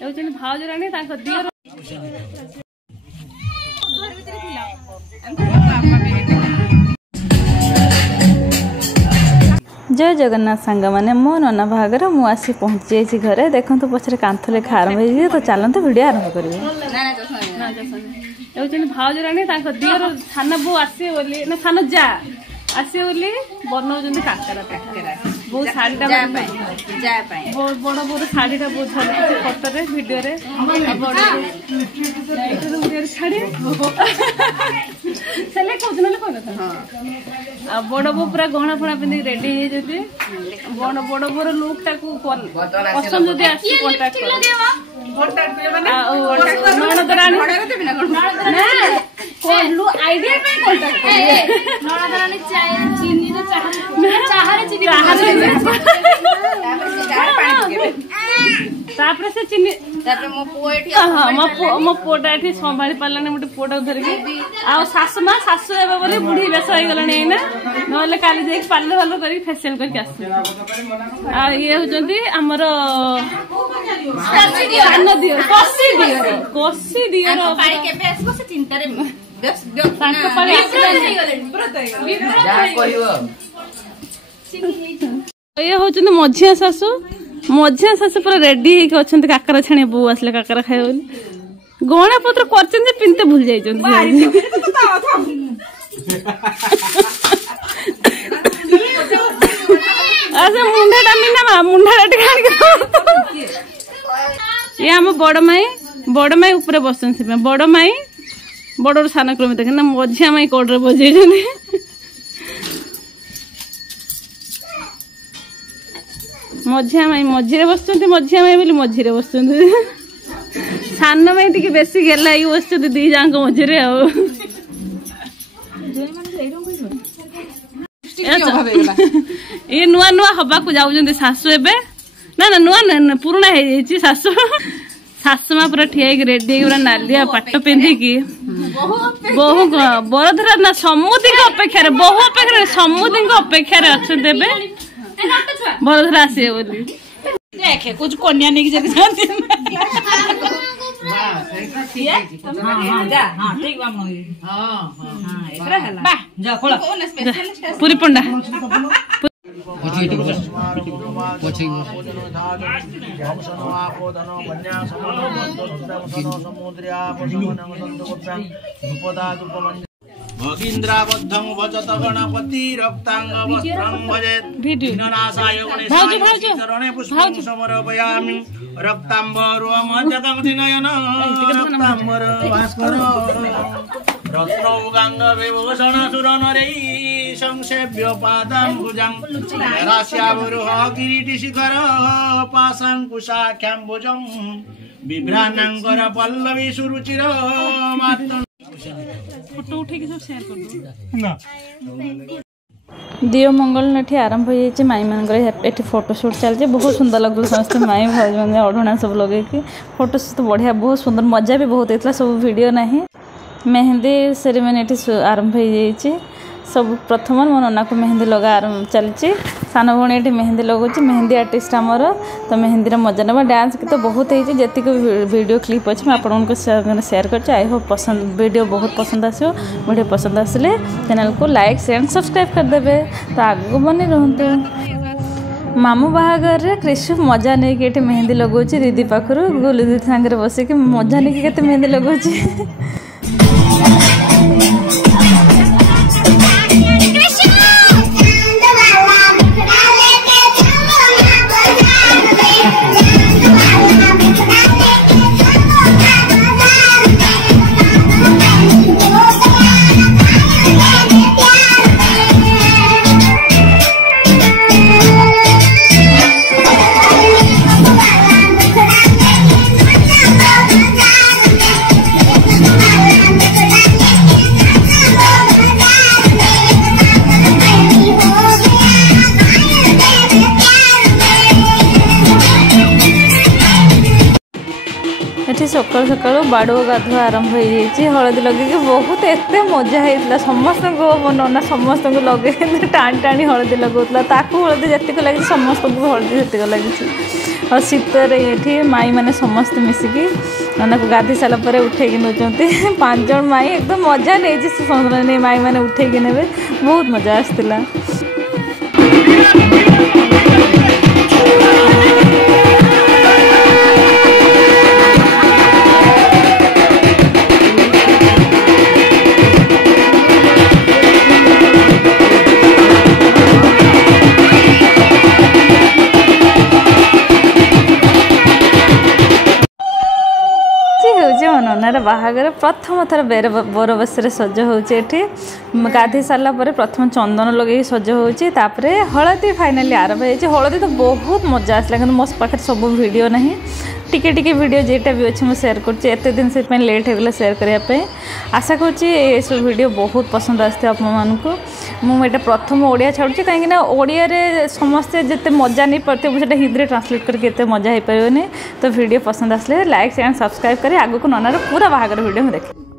एउचन भाउज रानी ताको दियर जय जगन्नाथ सांग मैंने मो नना भागर मु आसी पहुँची जाइए घरे देखो पछरे कांथ लेखा आरंभ हो तो चलते वीडियो आरंभ करेंगे भाउज रानी दियर सान बो आसे बोली ना सान जा आसे बोली बनाऊँ काकरा बहुत शाढ़ीटा बड़ बड़ शाढ़ीटा बहुत भल फटोरे भिडियो छाड़ी बड़ बो पूरा गहना फणा पिंधिक रेडी बड़ बड़ बोर लुक टाकू पसंद जदि आसी ननद रानी आइडिया तापर से चिनी मो पुआटा ये संभाली पारानी गोटे पुआटा धरिकी आसु माँ सासु एवं बोली बुढ़ी बेस हो गलानी ना ना काली जाए पार्लर वालर कर फेसियल करके आस ये होती आमर कसी दियर ये हूँ मझिया शाशु पूरा रेडी होती काकरा छाणी बो आसले काकरा खाए गहना पत्र कर पिंते भूल जाइए मुंडाटा मीना मुंडा ये आम बड़ माई ऊपर बस बड़ माई बड़ सान क्रम देखे ना मझिया माई कोड्रे बजे मझिया माई मझे बस मझिया माई बोली मझे बस सान माई टी बेसी गेला बस दी जाक मझे ये नुआ नुआ हवा को जाऊँ शाशु एवं ना ना नुआ पुराणा हो शाशु शाशु माँ पूरा ठिया रेडी पूरा नालिया पाट पिंधिकी बहु बरधरा ना समुदी अपेक्षा बहु अपेक्षा समुदी अपेक्षा अच्छा देवे बरधरा आसे बोली देखे कुछ कन्या नहीं पूरी पंडा भगीन्द्राबद्धं भजत गणपति रक्तांग वस्त्रं भजेत् दीननाशाय गणेशाय पुष्पं समर्पयामि रक्तांबरमजतं नयन रक्तांबर भास्कर रत्नौगांग विभूषण सुरनरै संसेव्य पादाम्बुजं रास्यावरुह किरीटिशिखर पाशाङ्कुशाख्याम्बुजं बिभ्राणाङ्कर पल्लवी सुरुचिर मातृ फोटो उठे सब शेयर कर दियो मंगल आरंभ हो माई मान फोटोशूट चलती बहुत सुंदर लगुला समस्त माई भाज मैंने ओढ़ना सब लगे फोटो तो बढ़िया बहुत सुंदर मजा भी बहुत होता सब वीडियो ना मेहंदी सेरेमनी आरंभ हो सब प्रथम मो नना को मेहंदी लगा चलती सान भौणी ये मेहंदी लगुच मेहंदी आर्टिस्ट आमर तो मेहंदी मजा ना डांस की तो बहुत होती जी वीडियो क्लिप अच्छे मैं शेयर कर आई होप पसंद वीडियो बहुत पसंद आसो वीडियो पसंद आसले चैनल को लाइक शेयर सुसक्राइब करदे तो आगू बनी रुहतु मामू बाहागर कृषि मजा नहीं कि मेहंदी लगौच दीदी पाखर गुलू दीदी सांगे बसिक मजा नहीं कि मेहंदी लगौच ये सकाल सकाल बाड़ुआ गाधुआ आरंभ हो जाइए हलदी लगे बहुत एत मजा होता समस्त को मो नना समस्त को लगे टाणी टाणी हलदी लगौला ताकू हलदी जी लगी समस्त को हलदी जी लगी और शीतर ये माई मैंने समस्त मिसिकी नना को गाधी सारापर उठे नौकती 5 जन माई एकदम मजा नहीं माई मैंने उठे ने बहुत मजा आसला। ननार बाहागर प्रथम थर बरबस सज होती गाधे सारापर प्रथम चंदन लगे सज होपर हलदी फाइनाली आरंभ हो हलदी तो बहुत मजा आसला कि मो पाखे सब वीडियो ना टिके टिके वीडियो जेटा भी अच्छे मुझे सेयार करते दिन से लेट होगा सेयार करने आशा कर सब वीडियो बहुत पसंद आसते आपको मुझे प्रथम ओडिया छाड़ी कहीं ओडिया समस्ते जिते मजा नहीं पाते मुझे हिंदी ट्रांसलेट करके मजा हो पारे तो वीडियो पसंद आसले लाइक एंड सब्सक्राइब करें आगो को ननार पूरा बाहागर वीडियो में देखें।